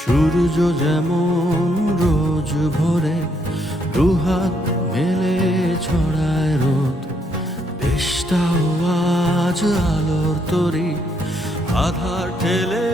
সূর্য যেমন রোজ ভরে দুহাত মেলে ছড়ায় রোদ। দেশটাও আজ আলোর তরি আধার ঠেলে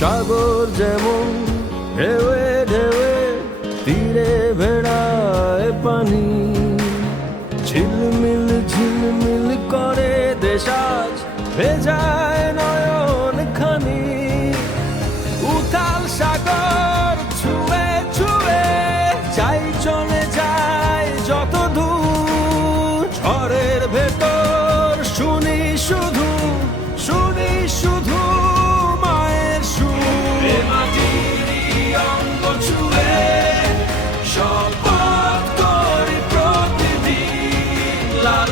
সাগর যেমন ঢেউয়ে ভেজায় নয়ন খানি, উতাল সাগর ছুঁয়ে ছুঁয়ে যাই চলে যায় যত দূর। ঝড়ের ভেতর শুনি শুধু শুনি শুধু মায়ের সুর। এ মাটিরই অঙ্গ ছুঁয়ে শপথ করি প্রতিদিন, লাল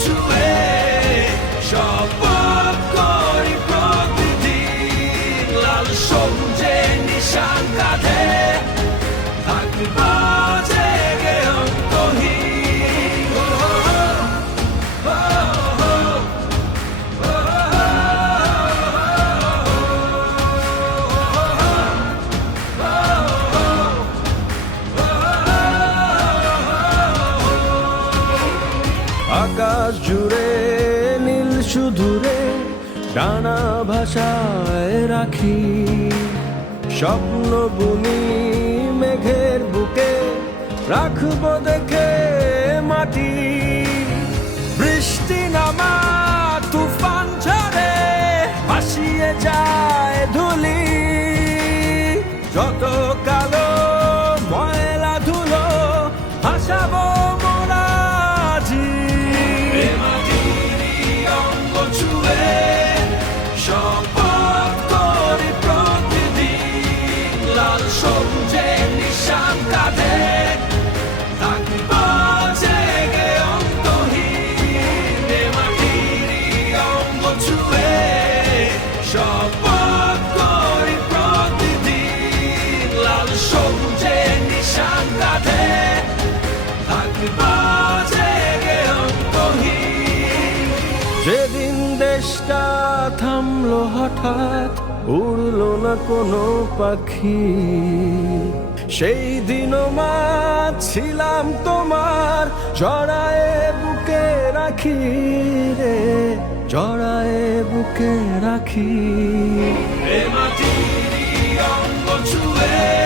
ছুঁয়ে শপথ করি প্রতিদিন লাল সবুজে নিশান কাঁধে থাকবা শুধুরে ডানা ভাষায় রাখি। স্বপ্ন বুনি মেঘের বুকে রাখব দেখে মাটি। বৃষ্টি নামা তুফান ঝড়ে ভাসিয়ে যায় ধুলি। যত দেশটা থামলো হঠাৎ, উড়লো না কোনো পাখি। সেই দিনও মা ছিলাম তোমার জড়ায়ে বুকে রাখি রে, জড়ায়ে বুকে রাখি। ছুঁয়ে